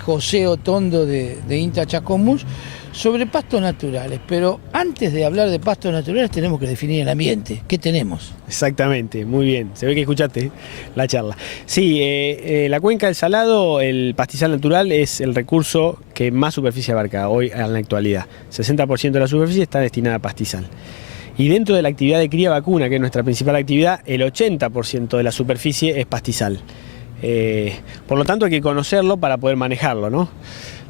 José Otondo de INTA Chascomús sobre pastos naturales, pero antes de hablar de pastos naturales tenemos que definir el ambiente. ¿Qué tenemos? Exactamente, muy bien, se ve que escuchaste la charla. Sí, la cuenca del Salado, el pastizal natural es el recurso que más superficie abarca hoy en la actualidad. 60% de la superficie está destinada a pastizal. Y dentro de la actividad de cría vacuna, que es nuestra principal actividad, el 80% de la superficie es pastizal. Por lo tanto hay que conocerlo para poder manejarlo, ¿no?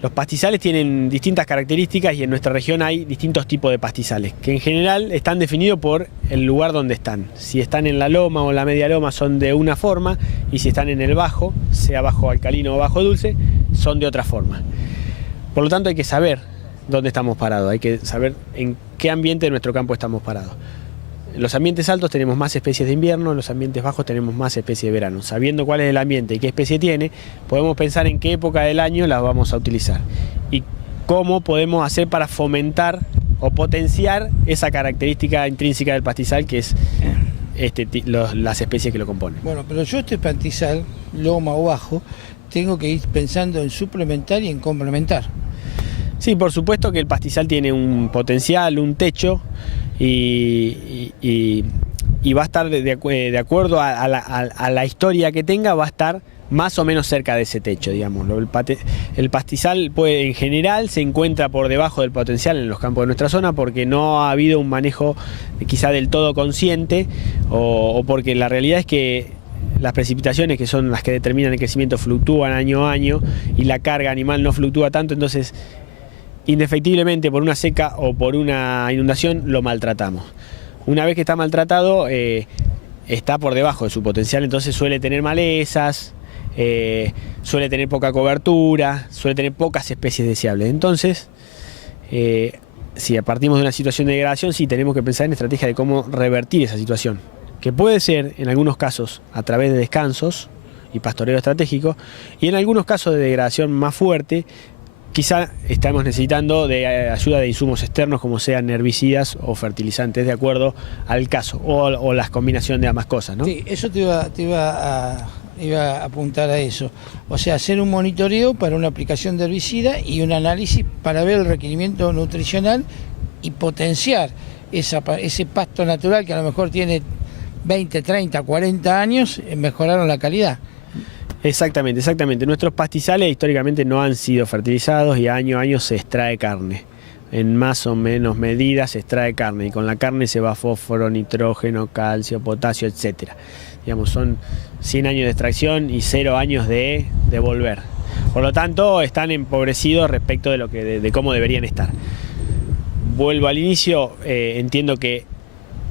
Los pastizales tienen distintas características y en nuestra región hay distintos tipos de pastizales, que en general están definidos por el lugar donde están. Si están en la loma o en la media loma son de una forma, y si están en el bajo, sea bajo alcalino o bajo dulce, son de otra forma. Por lo tanto hay que saber dónde estamos parados, hay que saber en qué ambiente de nuestro campo estamos parados. En los ambientes altos tenemos más especies de invierno, en los ambientes bajos tenemos más especies de verano. Sabiendo cuál es el ambiente y qué especie tiene, podemos pensar en qué época del año las vamos a utilizar y cómo podemos hacer para fomentar o potenciar esa característica intrínseca del pastizal que es las especies que lo componen. Bueno, pero yo este pastizal, loma o bajo, tengo que ir pensando en suplementar y en complementar. Sí, por supuesto que el pastizal tiene un potencial, un techo, y va a estar de acuerdo a la historia que tenga, va a estar más o menos cerca de ese techo, digamos. El pastizal en general se encuentra por debajo del potencial en los campos de nuestra zona porque no ha habido un manejo quizá del todo consciente o porque la realidad es que las precipitaciones, que son las que determinan el crecimiento, fluctúan año a año y la carga animal no fluctúa tanto, entonces indefectiblemente por una seca o por una inundación lo maltratamos. Una vez que está maltratado está por debajo de su potencial, entonces suele tener malezas, suele tener poca cobertura, suele tener pocas especies deseables. Entonces, si partimos de una situación de degradación, sí tenemos que pensar en estrategias de cómo revertir esa situación, que puede ser en algunos casos a través de descansos y pastoreo estratégico, y en algunos casos de degradación más fuerte, quizá estamos necesitando de ayuda de insumos externos como sean herbicidas o fertilizantes, de acuerdo al caso, o la combinación de ambas cosas, ¿no? Sí, eso te iba a apuntar a eso. O sea, hacer un monitoreo para una aplicación de herbicida y un análisis para ver el requerimiento nutricional y potenciar ese pasto natural que a lo mejor tiene 20, 30, 40 años, mejoraron la calidad. Exactamente, exactamente. Nuestros pastizales históricamente no han sido fertilizados y año a año se extrae carne. En más o menos medidas se extrae carne y con la carne se va fósforo, nitrógeno, calcio, potasio, etc. Digamos, son 100 años de extracción y 0 años de devolver. Por lo tanto, están empobrecidos respecto de cómo deberían estar. Vuelvo al inicio, entiendo que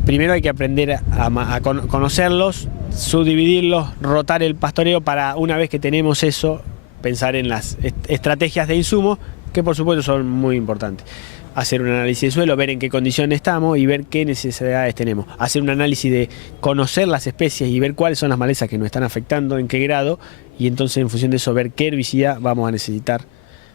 primero hay que aprender a conocerlos, subdividirlos, rotar el pastoreo para, una vez que tenemos eso, pensar en las estrategias de insumo, que por supuesto son muy importantes. Hacer un análisis de suelo, ver en qué condición estamos y ver qué necesidades tenemos. Hacer un análisis de conocer las especies y ver cuáles son las malezas que nos están afectando, en qué grado, y entonces en función de eso ver qué herbicida vamos a necesitar,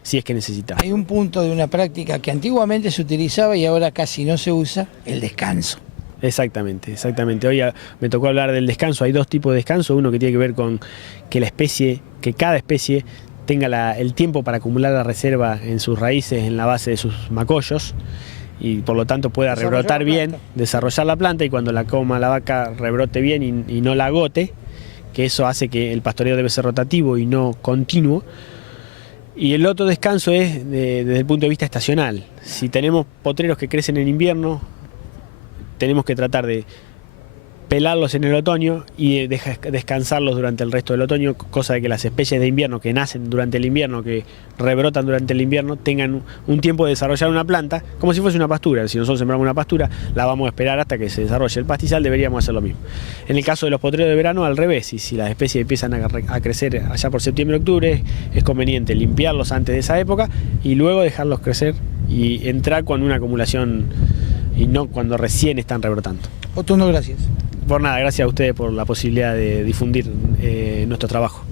si es que necesitamos. Hay un punto de una práctica que antiguamente se utilizaba y ahora casi no se usa, el descanso. Exactamente, exactamente. Hoy me tocó hablar del descanso. Hay dos tipos de descanso. Uno que tiene que ver con que cada especie tenga el tiempo para acumular la reserva en sus raíces, en la base de sus macollos, y por lo tanto pueda rebrotar bien, desarrollar la planta, y cuando la coma la vaca rebrote bien y no la agote, que eso hace que el pastoreo debe ser rotativo y no continuo. Y el otro descanso es desde el punto de vista estacional. Si tenemos potreros que crecen en invierno, tenemos que tratar de pelarlos en el otoño y descansarlos durante el resto del otoño, cosa de que las especies de invierno que nacen durante el invierno, que rebrotan durante el invierno, tengan un tiempo de desarrollar una planta, como si fuese una pastura. Si nosotros sembramos una pastura, la vamos a esperar hasta que se desarrolle el pastizal, deberíamos hacer lo mismo. En el caso de los potreros de verano, al revés, y si las especies empiezan a crecer allá por septiembre-octubre, es conveniente limpiarlos antes de esa época y luego dejarlos crecer y entrar con una acumulación y no cuando recién están rebrotando. Otondo, gracias. Por nada, gracias a ustedes por la posibilidad de difundir nuestro trabajo.